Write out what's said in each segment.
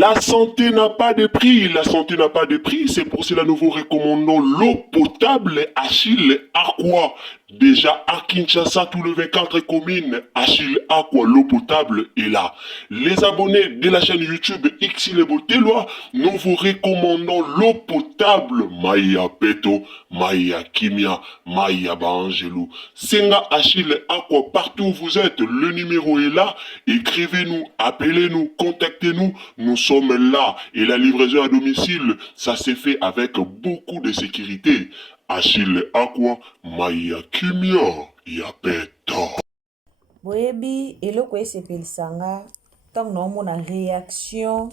La santé n'a pas de prix, la santé n'a pas de prix, c'est pour cela que nous vous recommandons l'eau potable Achille Aqua. Déjà à Kinshasa, tout le 24 communes, Achille Aqua, l'eau potable est là. Les abonnés de la chaîne YouTube Xile Botelwa, nous vous recommandons l'eau potable Maya Peto, Maya Kimia, Maya Bangelou. Senga Achille Aqua, partout où vous êtes, le numéro est là. Écrivez-nous, appelez-nous, contactez-nous. Nous sommes là. Et la livraison à domicile, ça s'est fait avec beaucoup de sécurité. Achille Aqua, Maya Kimia, Yapeto. Boyebi, eloko esepelisanga, tant non na réaction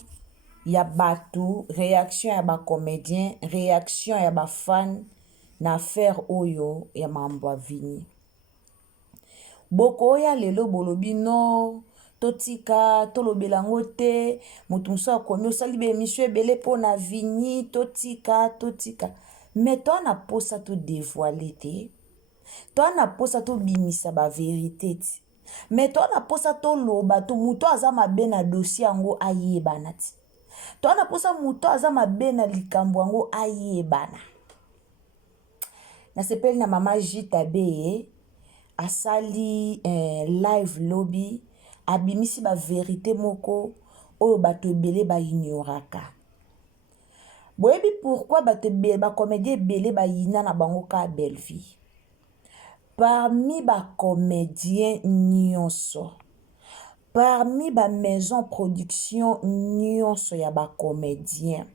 ya batu, réaction ya ba comédien, réaction ya ba fan na affaire oyo ya mambo vini. Boko ya lelo bolobi no, totika, tolobelango te, mutu muso akomi osali be émission ebele po na vini, totika. Mais toi na posa to dévoiler te. Toi na posa to bimisa ba vérité ti. Mais toi na posa to loba to muto aza mabe na dossier yango ayebana ti. Toi na posa muto aza mabe na likambo yango ayebana. Na sepeli na mama Jita be asali live lobby abimisi ba vérité moko oyo bato ebele ba ignoraka. Boyebi pourquoi bato ebele ba comédien ebele ba yina na bango ka belle vie. Parmi ba comédien nyonso, parmi ba maison production nyonso ya ba comédien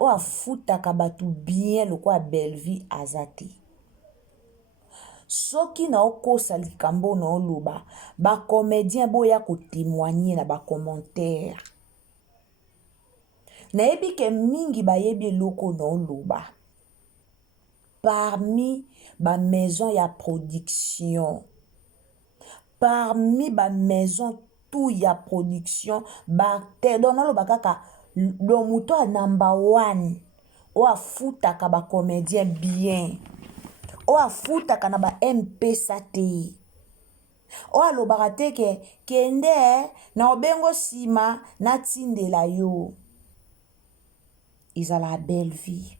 o afutaka bato bien lokwa belle vie azate. Soki na okosa likambo na oloba, ba comédien boya ko témoigner na ba commentaire. Na yebi ke mingi ba yebi loko na oloba. Parmi ba maison ya production, parmi ba maison tout ya production, ba te donalo bakaka lo muto a number 1 o afutaka ba comédien bien. O afutaka na ba MP sate. O alobaka te ke kende na obengo sima na tindela yo. Izala belle vie.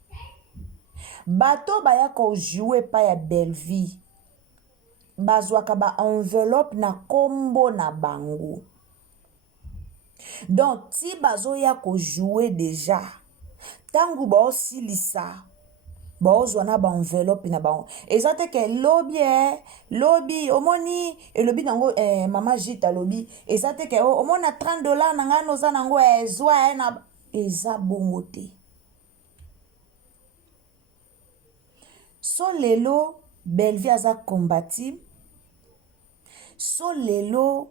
Bato baya ko jouer pa ya belle vie. Bazwaka ba enveloppe na kombo na bango. Donc si bazo ya ko jouer déjà. Tangu ba osilisa. Ba ozwana ba enveloppe na bango. Ezate ke lobby omoni elobi nango mama Jita lobby ezate ke omona $30 na ngano za nango ezwa na eza bongo te. So lelo belle vie aza combattible. So lelo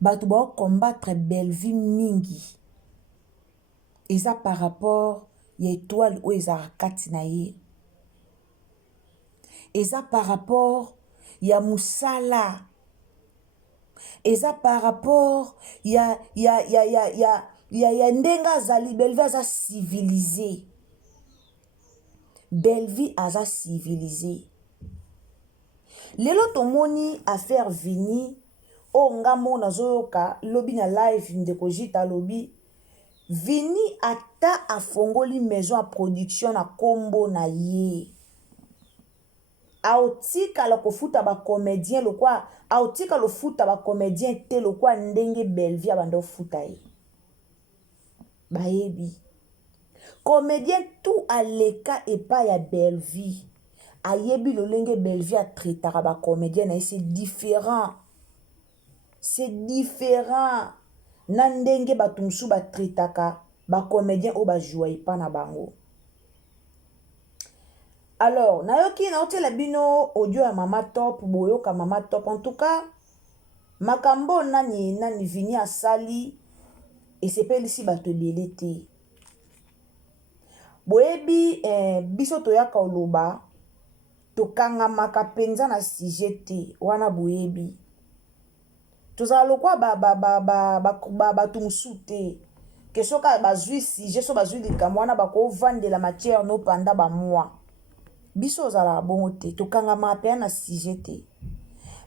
batu ba combattre belle vie mingi. Eza par rapport ya étoile ou eza kati na ye. Eza par rapport ya musala. Eza par rapport ya ndenga azali belle vie aza civilisé. Belle vie aza civilisé. Lelo tomoni affaire vini o ngamo nazoyoka lobi na live ndeko Jita lobi vini ata afongoli maison à production na kombo na ye. Aotika la kofuta ba comédien lokwa aotika lo futa ba comédien te lokwa ndenge belle vie abando futa ye. Bayebi. Comédien tout aleka epa ya belle vie. Ayebi lolenge belle vie a traitaka ba comédien et c'est différent. C'est différent. Na ndenge batumsu ba traitaka ba comédien o ba jouer pa na bango. Alors, nayoki na otela bino audio ya mama top boyoka mama top en tout cas makambo nani vini asali esepelisi bato ebele te. Boyebi biso toyaka oloba tokangamaka penza na sujet te wana boyebi. Tozala lokwa batu musu te. Que soka bazui sujet so bazui likambo wana bako vendre la matière no panda ba mois. Biso zala bongo te tokangama pe na sujet te.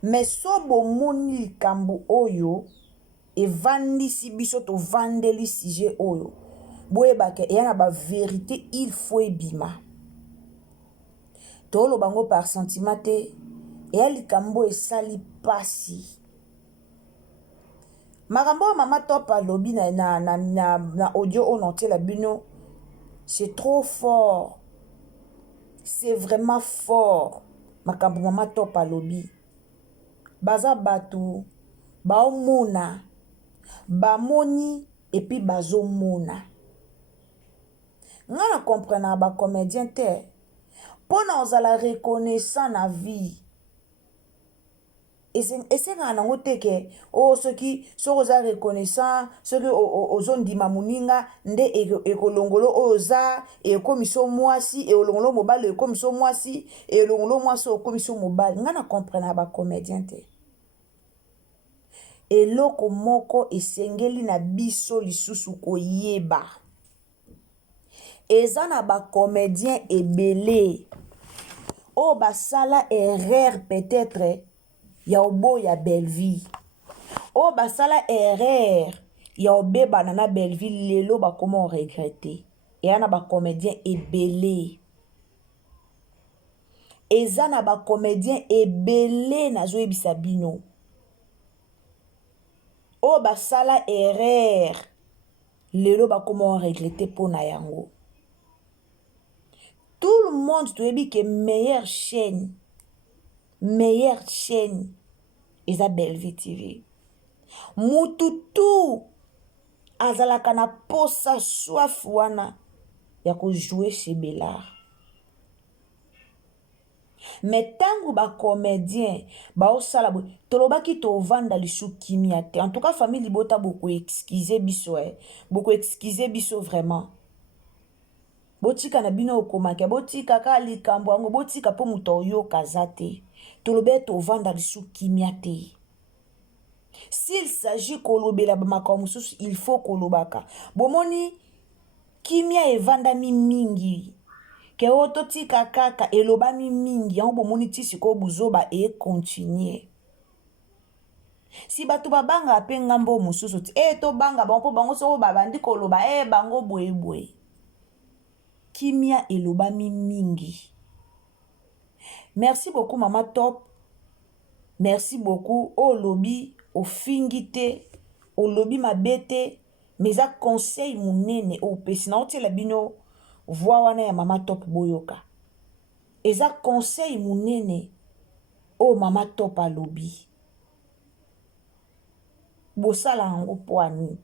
Mais so bomoni likambo oyo evandisi biso tovandeli sujet oyo boyebaka eya na vérité il faut ebima toloba ngo par sentiment te eya likambo esali pasi makambo oyo mama top alobi na audio oyo naotiela bino c'est trop fort, c'est vraiment fort makambo mama top alobi baza batu baomona bamoni epi bazomona nga na comprendre na bacomédien te mpona ozala reconnaissant na vie esengaka nango te ke soki oza reconnaissant soki ozondima moninga nde ekolongolo oyo oza ekomiso mwasi elongolo mobali ekomiso mwasi elongolo mwasi okomiso mobali nga na comprendre na bacomédien te eloko moko esengeli na biso lisusu koyeba eza na bacomédien ebele oyo basala erreur peut-être ya oboya Belleville oyo basala erreur ya obebana na Belleville lelo bakoma oregrete eya na bacomédien ebele eza na bacomédien ebele nazoyebisa bino oyo basala erreur lelo bakoma oregrete mpona yango tout le monde toyebi ke meilleure chaîne eza Belleville TV mutu tu azalaka na posa soif wana ya kojoue chez Bellard mais tango bacomédien baosala boye tolobaki tovanda lisu kimia te en tout cas famille libota boko excuse biso boko excuse biso vraiment botika na bino okomaka botika ka likambo yango botika mpo moto oyoka aza te tolobe tovanda lisu kimia te s'il s'agit kolobela bamakambo mosusu il faut kolobaka bomoni kimia evandami mingi ke oyo totika kaka elobami mingi yango bomoni ti sikoyo buzoba ekontinue si bato babanga mpe ngambo mosusu ti tobanga bango mpo bango soko babandi koloba bango boyeboye kimia elobami mingi. Merci beaucoup mama top. Merci beaucoup o lobi o fingite o lobi mabete meza conseil munene o pesina otela bino voix wana ya mama top boyoka. Eza conseil munene o mama top a lobi. Bosala yango po ani.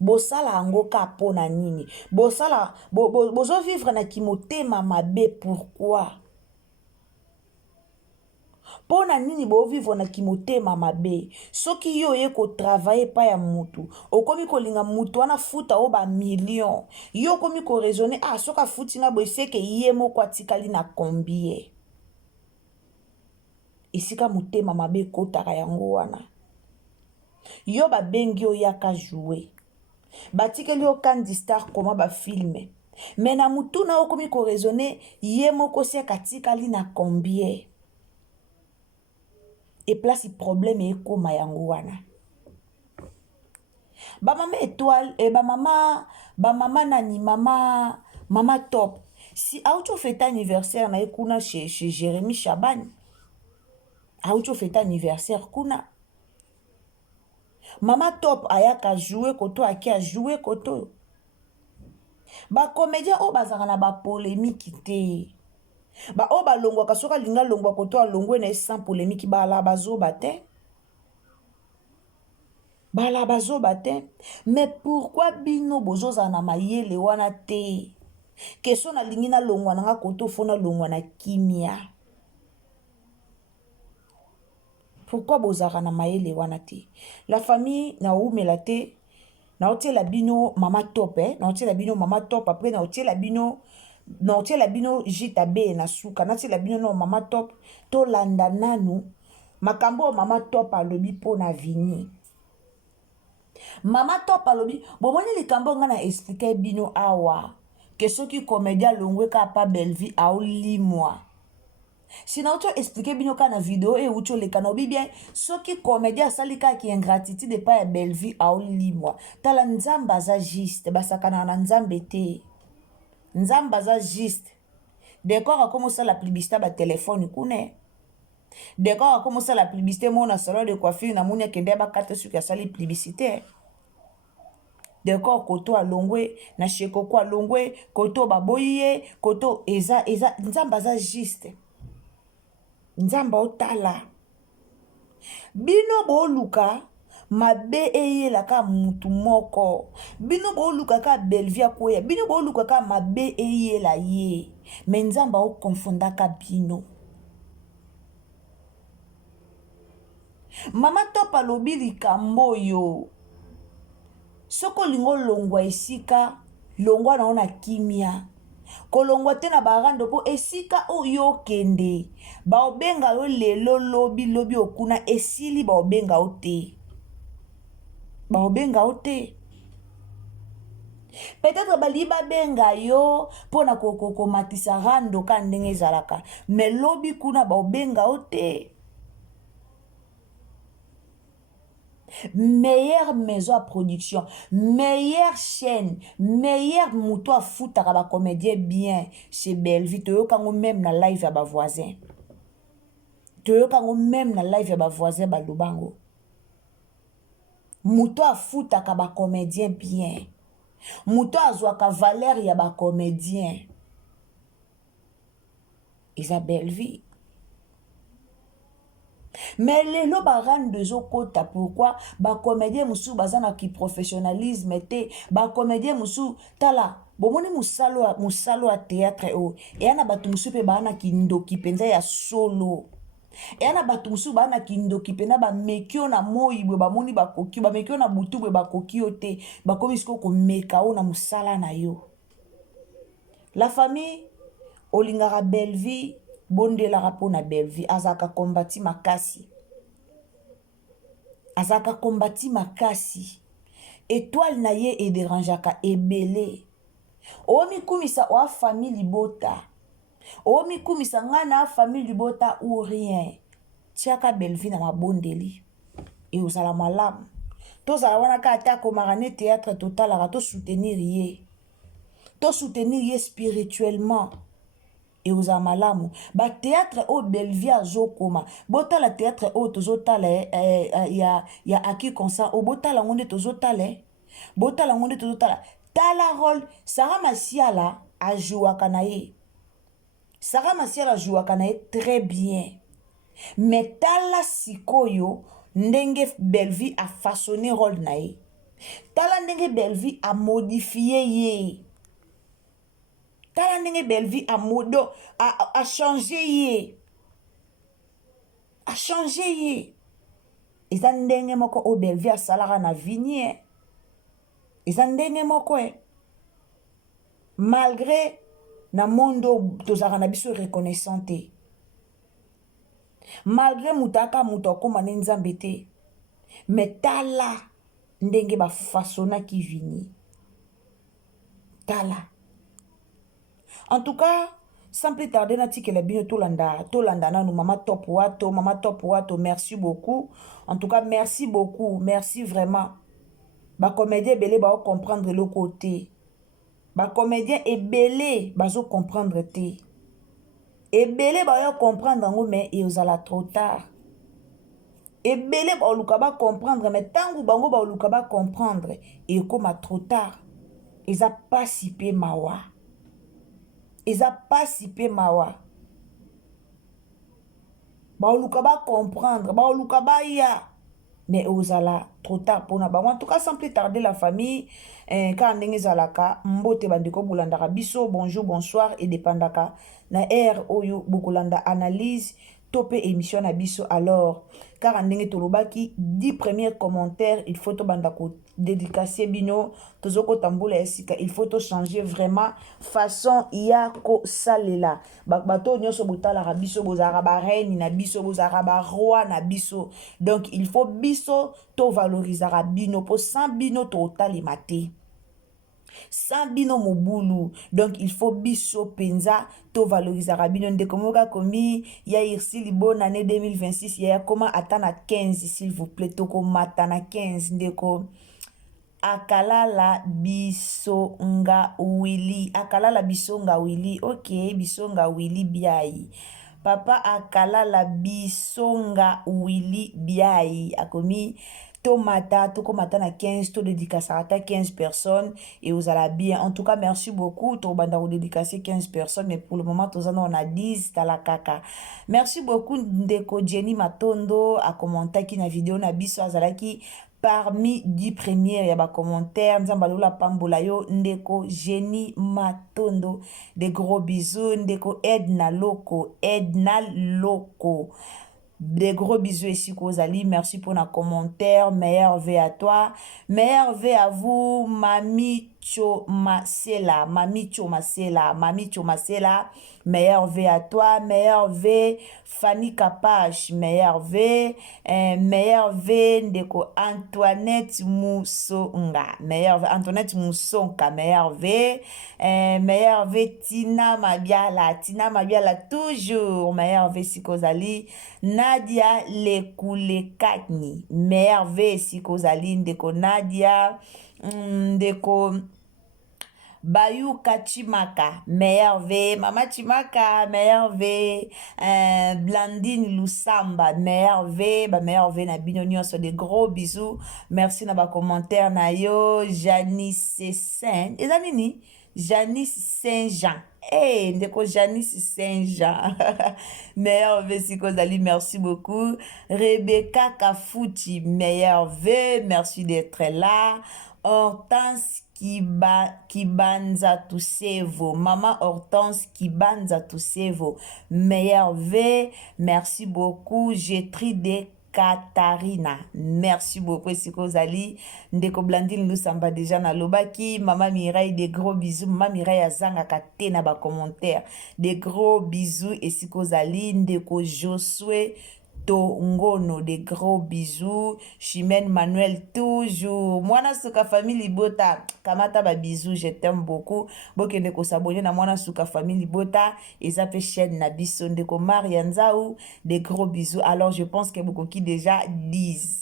Bosala yango ka po na nini. Bosala bozo vivre na kimotema mabe pourquoi? Po na nini bo vivre na kimotema mabe. Soki yo ye ko travailler pa ya mutu. Okomi ko linga mutu wana futa o ba million. Yo komi ko raisonner soka futi nga bo seke ye moko atikali na combien. Isika motema mabe kotaka yango wana. Yo ba bengi yo yaka jouer. Batikeli yo kandi star koma ba filme. Mais na mutu na okomi ko raisonner ye moko se katikali na combien. Et place problème e koma yango wana. Ba mama étoile et ba mama nani mama top. Si auto fête anniversaire na ekuna chez Jérémy Chaban. Auto fête anniversaire kuna. Mama top ayaka jouer koto aki a jouer koto. Ba comédien o bazaka na ba polémique te. Ba o ba longwa kasoka linga longwa koto a longwe na sans polémique ba la bazo bate. Ba la bazo bate. Mais pourquoi bino bozoza na mayele wana te? Keso na lingi na longwa na koto fona longwa na kimia. Pourquoi bozara na mayele wana te? La famille na oumela te. Na otie la bino mama top na otie la bino mama top après na otie la bino jita be na suka na otie la bino no mama top to landa nanu makambo mama top alobi po na vini. Mama top alobi bomoni likambo nga na expliquer bino awa que soki comédien longwe ka pa Belleville a olimwa. Sina auto expliquer bino ka na vidéo et ucho le kana obi bien soki comédien salika ki ingratitude pa ya belle vie a olimwa tala nzamba za juste basakana na nzambe te nzamba za juste décor a commencé la publicité ba téléphone kune décor a commencé la publicité mon salon de coiffure na munya kende ba carte sur ka sali publicité décor koto alongwe na cheko kwa longwe koto baboye koto eza nzamba za juste nzamba otala bino boluka mabe eyelaka mutu moko bino boluka ka belvia koya bino boluka ka mabe eyela ye me nzamba okonfondaka bino mama top alobi likambo oyo soko lingo longwa esika longwa na ona kimia kolongwa te na barando po esika oyo okende baobenga yo lelo lobi okuna esili baobenga o te peut-être bali babenga yo mpona komatisa rando ka ndenge ezalaka me lobi kuna baobenga o te. Meilleure maison à production, meilleure chaîne, meilleure mouton à foutre à comédien bien chez Belleville. Tu as même na live à voisin. Tu as même na live à voisin balubango. Mouton à foutre à comédien bien. Mouton à zoaka valeur ya ba comédien. Isabelle vie. Mais les lo baran de zokota pourquoi ba comédien musu bazana ki professionnalisme te ba comédien musu tala bomoni musalo a théâtre o et ana batu musu pe bana ki ndoki penza ya solo et ana batu musu bana ki ndoki pena ba mekio na moi bwe ba moni ba koki ba mekio na butu bwe ba koki o te ba komisiko ko meka o na musala na yo. La famille olingara Belleville bonde la rapo na Belleville azaka kombati makasi étoile na ye e dérangeaka ebele omi kumisa o famille libota omi kumisa ngana famille libota ou rien tiaka Belleville na mabondeli e osala malamu tozala wana ka atako marane théâtre total to soutenir ye spirituellement. Et aux amalamu ba théâtre au Belleville azokoma botala théâtre au tozotala ya aki konsa o botala ngonde tozotala tala rôle Sarah Masiala a joué kanaye très bien mais tala sikoyo ndenge Belleville a façonné rôle nae tala ndenge Belleville a modifié ye tala ndenge Belleville a changé ye eza ndenge moko o Belleville asalaka na vigne eza ndenge moko malgré na mondo tozalaka na biso reconnaissant te malgré mutaka mutu akoma ne nzambe te mais tala ndenge bafasonaki vigne tala. En tout cas, sans plus tarder, natikele bino tolanda nanu mama top wato, merci beaucoup. En tout cas, merci beaucoup, merci vraiment. Ba comédien belé ba comprendre le côté. Ba comédien ebelé bazo comprendre te. Ebelé ba comprendre ngo mais ezala trop tard. Ebelé ba luka ba comprendre mais tangu bango ba luka ba comprendre et comme trop tard. Eza pas si pe mawa. Eza pas si peu mawa. Baoluka ba comprendre, baoluka ba ya. Mais ozala trop tard pour na bango. En tout cas, sans plus tarder la famille, quand ndenge zalaka, mbote bandiko bulandaka biso, bonjour, bonsoir et dépendaka. Na air oyo bukulanda analyse, topé émission na biso alors. Car ndenge tolobaki 10 premiers commentaires, il faut to bandako dédicacer bino, tozoko tamboula esika, il faut to changer vraiment façon yako salela. Bato nyoso botala rabiso bozara ba reine na biso bozara ba roi na biso. Donc il faut biso to valoriser bino po sans bino to otali maté. sans bino mobulu. Donc il faut biso penza to valoriser rabino ndeko moka komi ya irsili bonne année 2026 ya koma atana 15 s'il vous plaît to ko matana 15 ndeko akalala bisonga wili ok bisonga wili biai papa akalala bisonga wili biai akomi tomata tokomata na 15 to dédicacera 15 personnes et vous allez bien. En tout cas merci beaucoup to banda dédicacer 15 personnes mais pour le moment on a 10 tala kaka. Merci beaucoup ndeko Jenny Matondo a commenté qui na vidéo na biso azalaki parmi 10 premières ya ba commentaires nzambalola pambola yo ndeko Jenny Matondo, des gros bisous ndeko Edna Loko des gros bisous ici Kozali, merci pour nos commentaires, meilleur V à toi, meilleur V à vous, Mami Chomasela, meilleur V à toi, meilleur V, Fanny Kapache, meilleur V ndeko Antoinette Moussonga, meilleur V, Antoinette Moussonga, meilleur V Tina Mabiala toujours, meilleur V Sikozali, Nadia Lekulekatni, meilleur V Sikozali, ndeko Nadia, ndeko Bayuka Chimaka, meilleur V, Mama Chimaka, meilleur V, Blandine Lusamba, meilleur V na binonio sur des gros bisous, merci na ba commentaire na yo, Janice Saint, et amini, Janice Saint-Jean. Hey, ndeko Janice Saint-Jean. Meilleur V Sikozali, merci beaucoup. Rebecca Kafouti, meilleur V, merci d'être là. Hortense Kibanza Tusevo, Maman Hortense Kibanza Tusevo, meilleur V, merci beaucoup. Getride Katarina, merci beaucoup Sikozali, ndeko Blandine Lusamba déjà na lobaki, Maman Mireille, des gros bisous, Maman Mireille azanga kate na ba commentaire, des gros bisous et Sikozali, ndeko Josué Ngono, des gros bisous. Chimène Manuel toujours. Mwana suka famille Bota. Kamata ba bisous, je t'aime beaucoup. Bokende ko s'abonner na Mwana suka famille Bota. Et ça fait chaîne na biso ndeko Marianzaou. Des gros bisous. Alors je pense que beaucoup qui déjà disent.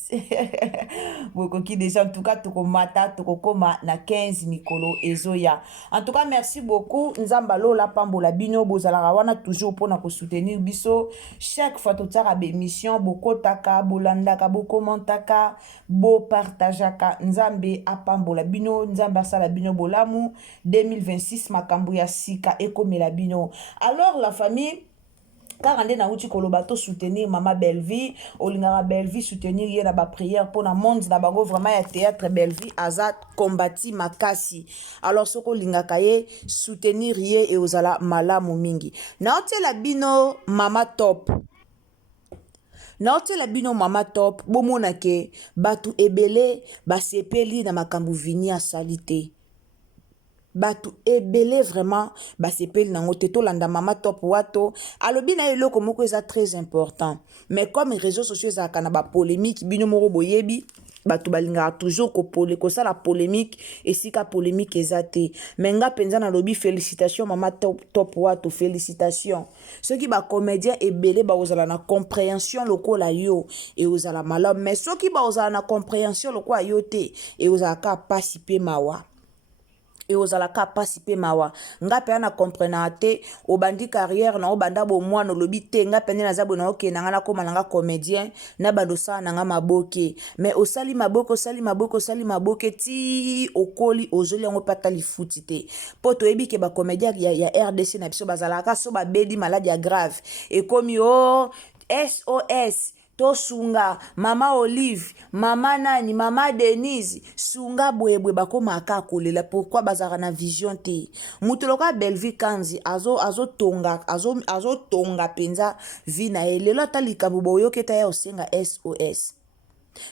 Beaucoup qui déjà en tout cas toko mata toko koma na 15 mikolo ezoya. En tout cas merci beaucoup. Nzambalo la pambola bino bozala wana toujours pour na ko soutenir biso. Chaque fois to tsara be bokotaka bolandaka bokomantaka bopartageaka nzambe apambola bino nzambe asala bino bolamu 2026 makambo ya sika ekomela bino. Alors la famille car ande na uti koloba to soutenir Mama Bellevie olingara Bellevie soutenir ye na ba prière pour na monde na bango vraiment ya théâtre Bellevie azat kombati makasi. Alors soko lingaka ye soutenir ye e ozala malamu mingi na otela bino Mama Top. Naote la bino Mama Top, bomona ke batu ebele basepeli na makambu vini a salite. Batu ebele vraiment basepeli na ngote to landa Mama Top wato. Alobi na eloko moko eza très important. Mais comme les réseaux sociaux za kana ba polémique bino moko boyebi batu balinga toujours ko ça la polémique et si ka polémique ezate menga penza na lobi félicitations Mama Top wato félicitations ceux qui ba comédien ebele ba ozala na compréhension lokola yo et ozala malade mais ceux qui ba ozala na compréhension lokola yo te et ozala ka pasipe mawa et ozala ka pasipe mawa nga pe na comprendre te obandi carrière na obanda bo mwana lobi te nga pende na zabo na oke na nga na koma nga comédien na badosa na nga maboke mais osali maboke ti okoli ozoli ngo patali futi te poto ebi ke ba comédien ya RDC na biso bazala ka so ba bedi maladie grave et comme yo SOS to sunga Mama Olive, Mama Nani, Mama Denise, sunga bwebwe bako maka kolela pourquoi bazara na vision te. Mutuloka Bellevie Kanzi azo tonga penza vina lelo talika buboyo keta ya osenga SOS.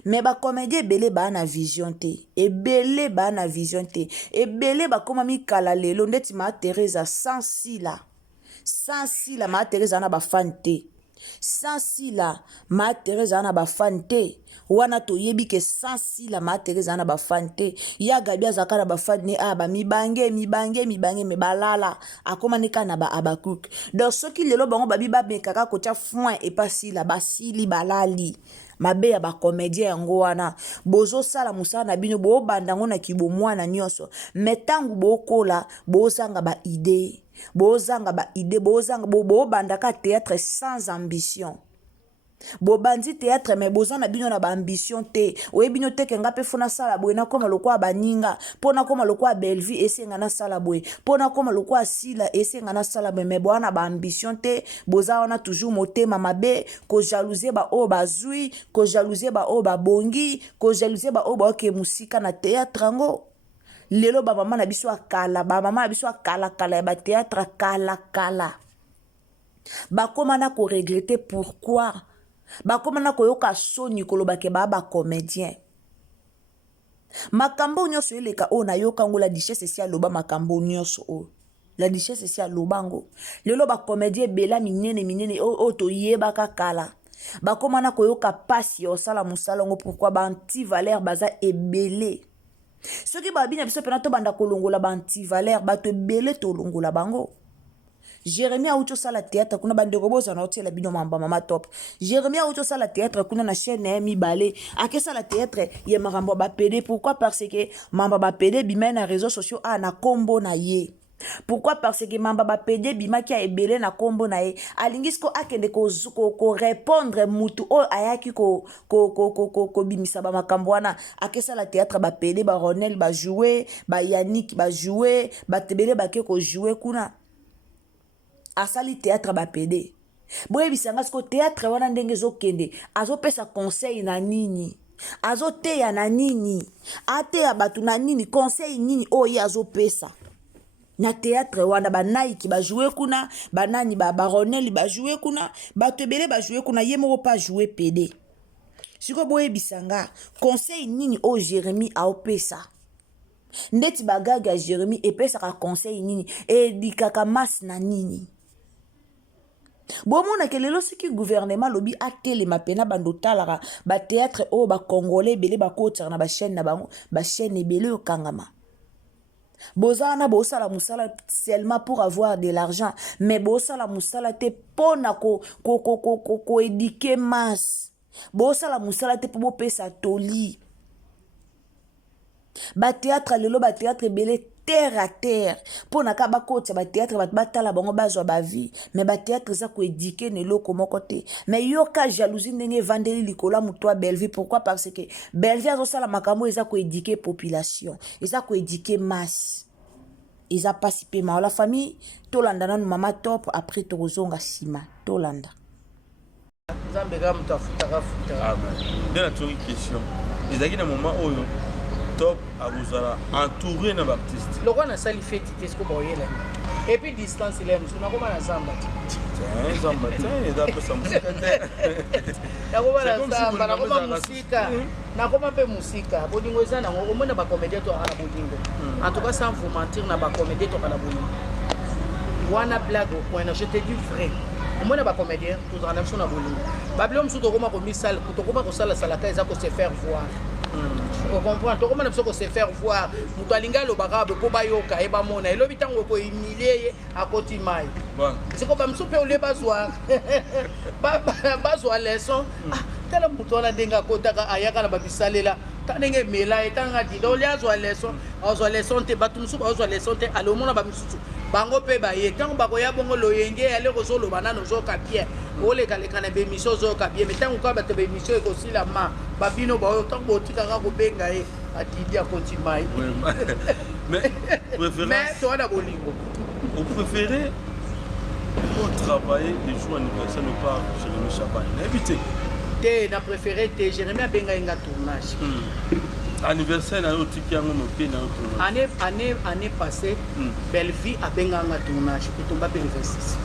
Mais ba comédie ebele ba na vision te. Ebele ba na vision te. Ebele ba koma mi kala lelo ndeti ma Teresa sans sila ma Teresa na ba fan te. sans sila ma Teresa na ba fante wana to yebi ke sans sila ma Teresa na ba fante ya gabi azaka na ba fante ba mibange me balala akoma nika na ba abakuk donc soki lelo bango babi ba bekaka ko tia foin et pas sila basili balali mabe ya ba comédien yango wana bozo sala musala na bino bo bandango na kibo mwana nyonso metangu bokola bozanga ba idée bozanga ba idée bozanga bo bandaka théâtre sans ambition bobandi théâtre mais bozana bino na ba ambition te oye bino te kenga pe fona sala boye na koma lokwa baninga pona koma lokwa Bellevue esenga na sala boye pona koma lokwa sila esenga na sala boye mais boana ba ambition te bozana toujours motema mabe ko jalouser ba o bazui ko jalouser ba o ba bongi ko jalouser ba o ba ke musika na théâtre ngo lelo ba mama na biso akala ba mama na biso akala kala ba théâtre kala ba koma na ko regretter pourquoi bakoma na koyoka soni kolobake ba comédien makambo nyonso eleka o na yoka ngo la duchesse si aloba makambo nyonso o la duchesse si alobango lelo ba comédien bela minene o to yebaka kala bakoma na koyoka pasi osala musala ngo pourquoi ba anti valeur baza ebele soki babina biso pena to banda kolongola ba anti valeur bato ebele to longola bango Jérémie a oucho sala théâtre kuna bande roboza na otela bino mama top. Jérémie a oucho sala théâtre kuna na chaîne mi balé. Ake sala théâtre ye marambo ba PD pourquoi parce que mamba ba PD bima na réseaux sociaux na kombo na ye. Pourquoi parce que mamba ba PD bima ki a ebele na kombo na ye. Alingisko akende ko répondre mutu o ayaki ko bimisa ba makambo wana. Ake sala théâtre ba PD ba Ronel ba jouer, ba Yannick ba jouer, ba tebele ba ke ko jouer kuna. Asali théâtre ba PD boye bisanga sko théâtre wana ndenge zokende azopesa conseil na nini azoteya na nini ateya batu na nini conseil nini oye azopesa na théâtre wana ba Nike ba jouer kuna banani ba Ronel ba jouer kuna batu ebele ba jouer kuna ye moko pa jouer PD siko boye bisanga conseil nini o Jérémie aopesa ndeti bagaga Jérémie epesaka conseil nini edikaka mas na nini bomona ke lelo siki gouvernement lobi atelema pena bandotalara ba théâtre o ba congolais belé ba kotsara na ba chaîne na bango ba chaîne ebele okangama bozana bosala musala seulement pour avoir de l'argent mais bosala musala te pona ko éduquer masse bosala musala te po pesa toli ba théâtre lelo ba théâtre belé terre à terre pour naka bakoti ba théâtre batala bango bazwa ba vie mais ba théâtre za ko éduquer ne loko moko te mais yoka jalousie ndenge vandeli likola mutwa Bellevue pourquoi parce que Bellevue azo sala makambo eza ko éduquer population eza ko éduquer masse eza participer ma la famille tolanda na mama top après tozonga sima tolanda nzambe ga mutafuta de la question ezaki na moment oyo top abuzala entouré na baptiste lokwa na sali feti te siko boyela et puis distance ile msuna koma na zamba zamba te eza pesa musika te na koma na zamba na koma musika na koma pe musika bodingo eza na ngo mona ba comédien to ala bodingo en tout cas sans vous mentir na ba comédien to ala bodingo wana blague au point je te dis vrai mona ba comédien to ala na bodingo bablo msuto koma ko misal to koma ko sala salaka eza ko se faire voir. On comprend to comment on se faire voir mutu alinga lo barabe ko bayoka e ba mona elo bitango ko humilier à côté mai bon c'est ko ba msupe ole bazwa bazwa leçon tala mutu ala denga ko taka ayaka na babisalela tanenge mela etanga dido le azwa leçon te batu msupe azwa leçon te alo mona ba msutu bango pe ba ye tango ba ko ya bongo lo yenge ale ko solo banano zo kapie ole kale kana be miso zo kapie metango ka ba te be miso ko sila ma babino ba tango tika ko benga e atidi a kontimai mais préférence mais toi da bolingo vous préférez pour travailler les jours anniversaire ne pas Jérémie Champagne éviter te na préféré te Jérémie benga inga tournage anniversaire na yo tiki yango mope na yo tournage année passée Bellevue a benga nga tournage et tomba pe investisse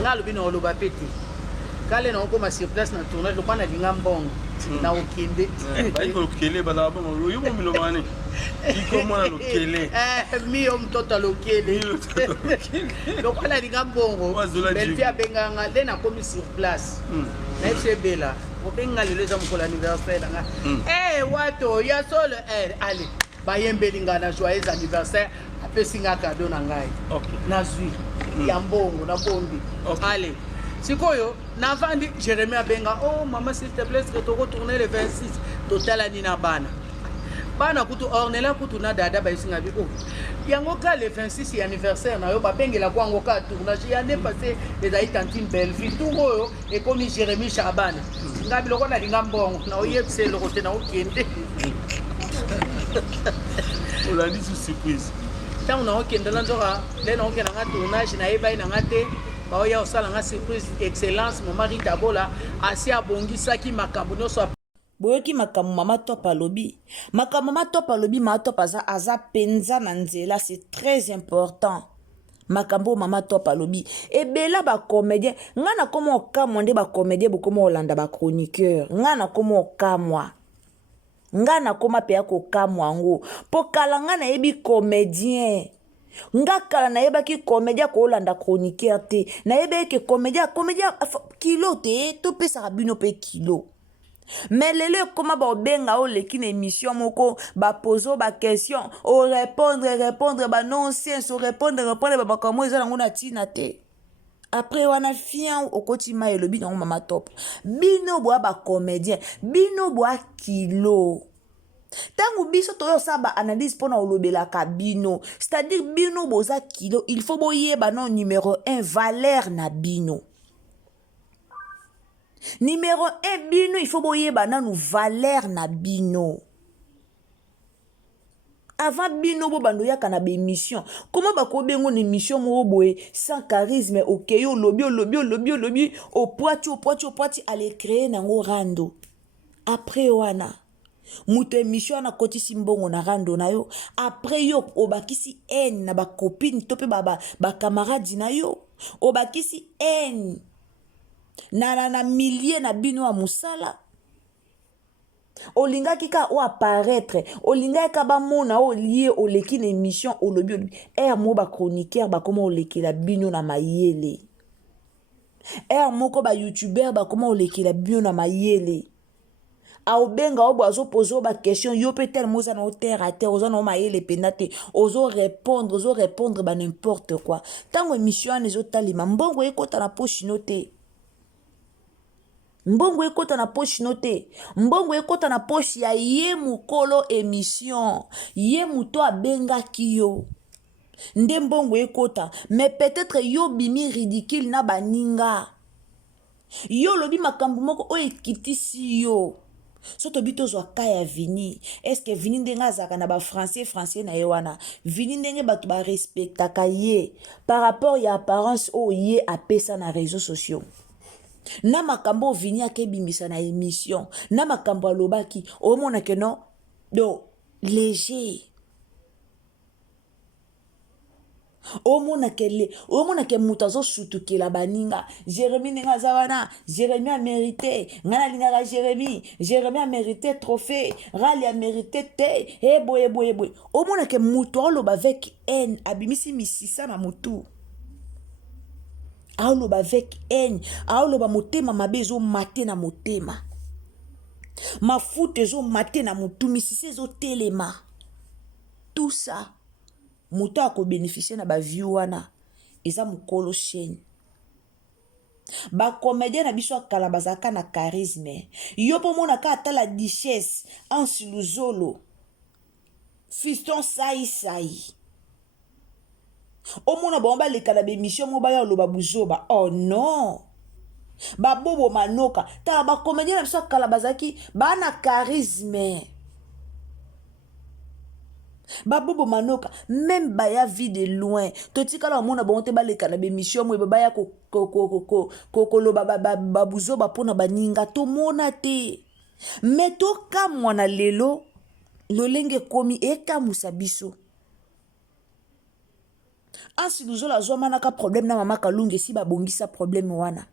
nga lobi na oloba pete kale na okoma sur place na tournage lo pana linga mbongo na okende baiko lokele bala ba yo mo milomane iko mwana lokele miyo mtoto lokele lokola linga mbongo belfi abenganga nde nakomi sur place naesebela obenga lelo eza mokolo anniversaire nanga wato ya solo ale bayembeli nga na joyeux anniversaire apesi nga kado na ngai nazwi ya mbongo na bondi ale sikoyo navandi Jérémie abenga maman s'il te plaît que toko tourner le 26 totala ni na bana kutu ornela kutu na dada bayisinga bi yango ka le 26 ya anniversaire na yo babengela kwango ka tournage ya ne passé les aïe tantine Belleville tout oyo et comme Jérémie Chaban ngabi loko na linga mbongo na oyebse loko te na okende olandi sous surprise tant na okende na nzoka le na okende na tournage na yeba na ngate baoya osala nga surprise excellence mon mari tabola asi abongisaki makambo nyonso boyoki makambo mama top alobi makambo mama top alobi mama top aza penza na nzela c'est très important makambo mama top alobi ebela ba comédien nga na komo okamwa nde ba comédien bokomo olanda ba chroniqueur nga na komo okamwa nga na koma pe ya kokamwa ngo po kala nga na yebi comédien nga kala na yebaki comédien ko olanda chroniqueur te na yebeki comédien kilo te to pesa bino pe kilo. Mais lelo comment ba benga o leki na émission moko ba poser ba question o répondre ba nonsense o répondre ba comment ezala ngona tina te après wana fian o kotima elobi na mama top bino boa ba comédien bino boa kilo tangu biso toyo saba analyse pona olobela ka bino c'est-à-dire bino boza kilo il faut boyeba non numéro 1 valeur na bino. Numéro 1 bino il faut boyeba nanu valeur na bino avant bino bo bando yaka na be émission comment ba ko bengo na émission mo boye sans charisme okeyo lobi au poiti aller créer nango rando après wana muto émission na kotisi mbongo na rando na yo après yo obakisi haine na ba copine to pe ba camarade na yo obakisi haine na milliers na bino a musala olinga kika o apparaître olinga ka ba mona o lié o leki na émission o lobi mo ba chroniqueur ba comment o leki la bino na mayele moko ba youtubeur ba comment o leki la bino na mayele a obenga o bozo poser ba question yo peut-être moza na terre à terre ozo na mayele penate ozo répondre ba n'importe quoi tango émission anezo talima mbongo ekota na poche note mbongo ekota na poche note mbongo ekota na poche ya ye mukolo émission ye muto abengaki yo nde mbongo ekota mais peut-être yo bimi ridicule na baninga yo lobi makambo moko o ekitisi yo soto bito zwa kaya vini est-ce que vini ndenge azaka na ba français na ye wana vini ndenge bato ba respectaka ye par rapport ya apparence o ye apesa na réseaux sociaux na makambo vini akebimisa na émission na makambo alobaki omona ke non do léger omona ke mutu azosutukela baninga Jérémie ndenge aza wana Jérémie a mérité ngana lingaka Jérémie a mérité trophée rali a mérité te boye omona ke mutu aloba avec haine abimisi misisa na mutu aoloba avec haine aoloba motema mabe ezomate na motema mafuta ezomate na mutu misisa ezotelema tout ça mutu akobénéficie na baview wana eza mokolo chaîne bacomédien na biso akala bazalaka na charisme yo mpo monaka ata la duchesse Ansi Luzolo fiston sai omona bango baleka na bémission mo baya oloba buzoba oh non babobo manoka tala bacomédien na biso akala bazalaki bana charisme babobo manoka même baya vie de loin totikala omona bango te baleka na bémission mo baya koloba babuzoba mpona baninga tomona te me tokamwa na lelo lolenge komi ekamusa biso Ansi Luzolo azwamanaka problème na mama Kalunga esi babongisa problème wana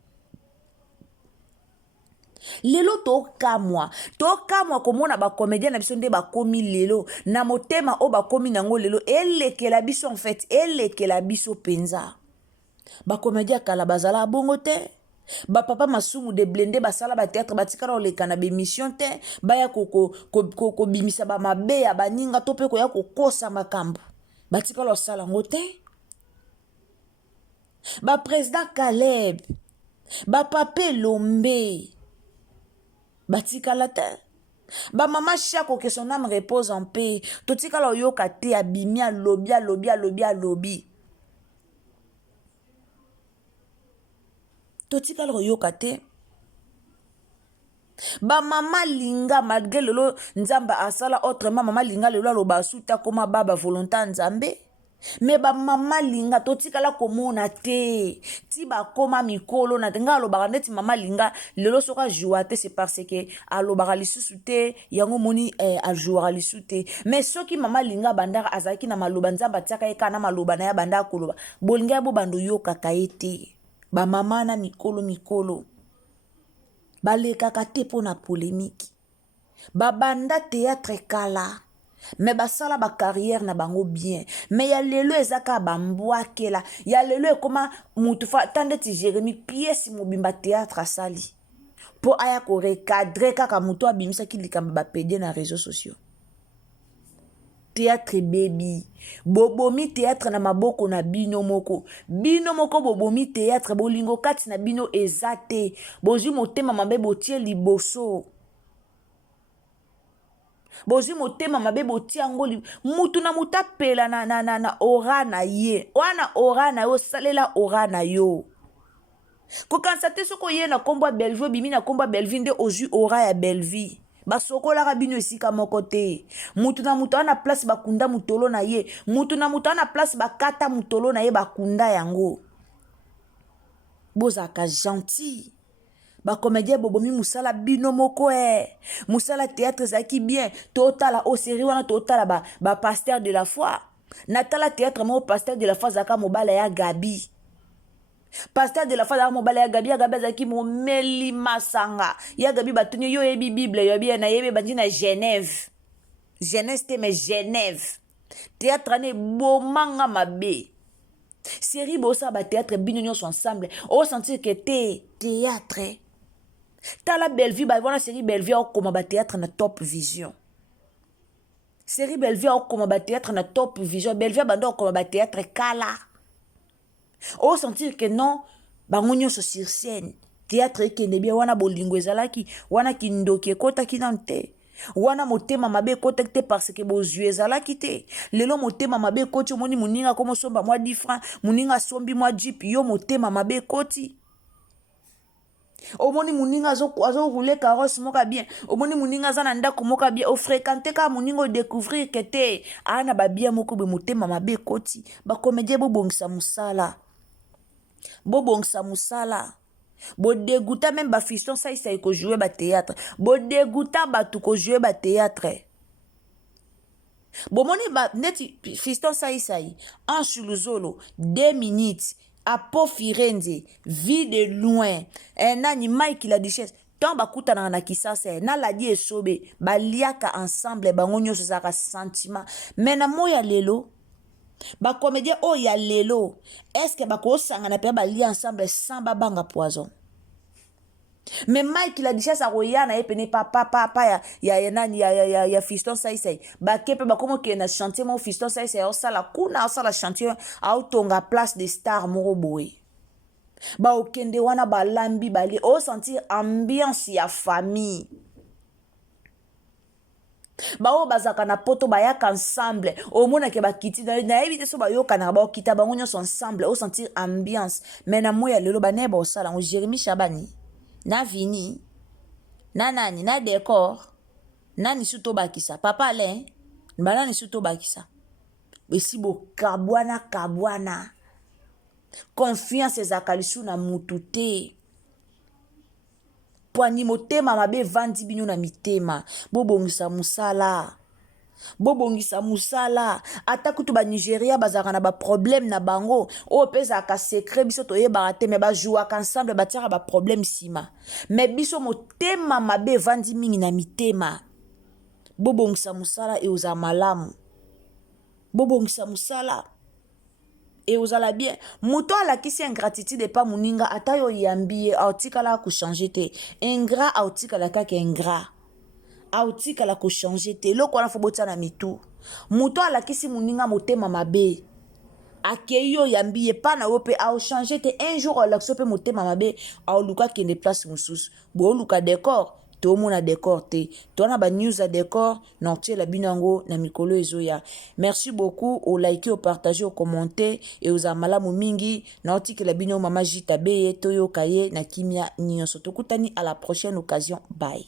lelo tokamwa komona bacomédien na biso nde bakomi lelo na motema o bakomi nango lelo elekela biso en fait elekela biso penza bacomédien kala bazala bongo te bapapa masumu de blende basala bateatre batikala oleka na bemission te baya kobimisa bamabe ya baninga to mpe koya kokosa makambo batikala osala yango te baprésident Caleb bapape Lombe batikala te bamama Chako que son âme repose en paix totikala oyoka te abimi alobi totikala oyoka te bamama linga malgré lelo nzamba asala autrement mama linga lelo aloba asuta koma baba volonté nzambe me bamama linga totikala komona te ti bakoma mikolo na te nga alobaka ndeti mama linga lelo soki ajua te c'est parce que alobaka lisusu te yango moni ajuaka lisu te mais soki mama linga bandaka azalaki na maloba nzambe atiaka ye kaka na maloba na ye bandaka koloba bolinga ya bobanda oyokaka ye te bamama na mikolo balekaka te mpo na polémique babanda théâtre kala me basala bacarrière na bango bien me ya lelo ezaka bambwakela ya lelo ekoma mutu tande ti Jérémie pièce mobimba théâtre asali po aya korecadre kaka mutu abimisaki likambo bapedie na réseaux sociaux théâtre baby bobomi théâtre na maboko na bino moko bobomi théâtre bolingo kati na bino ezate bozwi motema mabe botie liboso bozwi motema mabe botia yango mutu na mutu apela na ora na ye wana ora na yo salela ora na yo kokanisa te soko ye na kombo ya Bellevue obimi na kombo ya Bellevue nde ozwi ora ya Bellevue basokolaka bino esika moko te mutu na mutu ana place bakunda mutolo na ye mutu na mutu ana place bakata mutolo na ye bakunda yango bozaka gentil bacomédien bobomi musala bino moko musala théâtre ezalaki bien totala o série wana totala pasteur de la foi natala théâtre mo pasteur de la foi azalaka mobala ya Gabi pasteur de la foi azalaka mobala ya Gabi azalaki momeli masanga ya Gabi batuni yo yebi bible yobi na yebi bandi na Genève te mais Genève théâtre ane bomanga mabe série bosa ba théâtre bino nyonso ensemble o sentir que théâtre tala Bellevue voilà série Bellevue okoma ba théâtre na Top Vision série Bellevue okoma ba théâtre na Top Vision Bellevue bando okoma ba théâtre kala o sentir que non bango nyonso sur scène théâtre ekende bien wana bolingo ezalaki wana kindoki ekotaki nanu te wana motema mabe ekotaki te parce que bozwi ezalaki te lelo motema mabe ekoti omoni moninga komo somba mwa 10 francs moninga asombi mwa jeep yo motema mabe ekoti omoni moninga azorule carrosse moka bien omoni moninga aza na ndako moka bien ofréquente ka moninga odécouvrir ke te ana babia moko be motema mabe ekoti bacomédien bobongisa musala bodégoûta même bafiston saisa ekojouer bathéâtre bodégoûta batu kojouer bathéâtre bomoni neti fiston saisai en suluzolo 2 minutes apo firenze vie de loin nani Mike la duchesse tant bakutanaka na kisasa na ladi esobe baliaka ensemble bango nyonso ezalaka sentiment mais na moya lelo bacomédien oyo ya lelo est-ce que bakosangana mpe balia ensemble sans babanga poison mais Mike la duchesse akoya na ye pene papa ya fiston saisai bakepe bakomo ke na chantier mo fiston saisai osala kuna osala chantier aotonga place de star moko boye baokende wana balambi bali osentir ambiance ya famille bao bazaka na poto bayaka ensemble omonake bakiti nayebi te so bayokanaka baokita bango nyonso ensemble osentir ambiance mais na moya lelo banaye baosala yango Jérémie Chabani na Vini na nani na décor nani suto bakisa papa Alain banani suto bakisa besi kabwana confiance ezaka lisu na mutu te poani motema mabe vandi bino na mitema bobongisa musala bobongisa musala ata kutu ba Nigeria bazaka na ba problème na bango o pesa ka secret biso toyebaka te me bajouaka ensemble batiaka ba problème sima me biso motema mabe evandi mingi na mitema bobongisa musala e oza malamu bobongisa musala e ozala bien moto alakisi ingratitude epa moninga ata yo yambi ye aotikala kochange te ingrat aotikala kaka ingrat aotikala kochange te eloko wana fo botia na mitu moto alakisi moninga motema mabe akei yo yambi ye pa na yo mpe aochange te un jour alakisi yo mpe motema mabe aoluka akende place mosusu booluka décor tomona décor te towana banews ya décor na otiela bino yango na mikolo ezoya. Merci beaucoup olaike opartage okommente e oza malamu mingi na otikela bino mama Jita Beye toyoka ye na kimia nyonso tokutani à la prochaine occasion. Bye.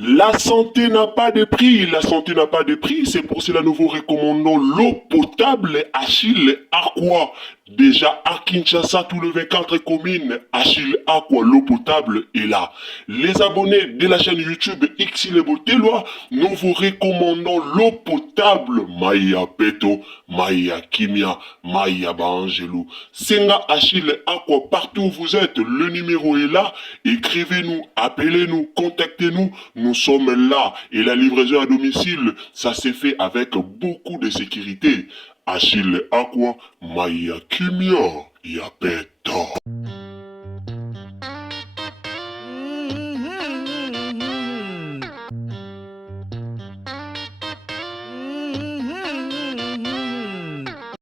La santé n'a pas de prix, la santé n'a pas de prix, c'est pour cela nous vous recommandons l'eau potable Achille Aqua. Déjà à Kinshasa, tous les 24 communes, Achille Aqua, l'eau potable est là. Les abonnés de la chaîne YouTube Xile Botelwa, nous vous recommandons l'eau potable Maya Peto, Maya Kimia, Maya Bangelou. Senga Achille Aqua, partout où vous êtes, le numéro est là. Écrivez-nous, appelez-nous, contactez-nous. Nous sommes là et la livraison à domicile, ça s'est fait avec beaucoup de sécurité. Achille Aqua, Maya Kimia, Yapeto.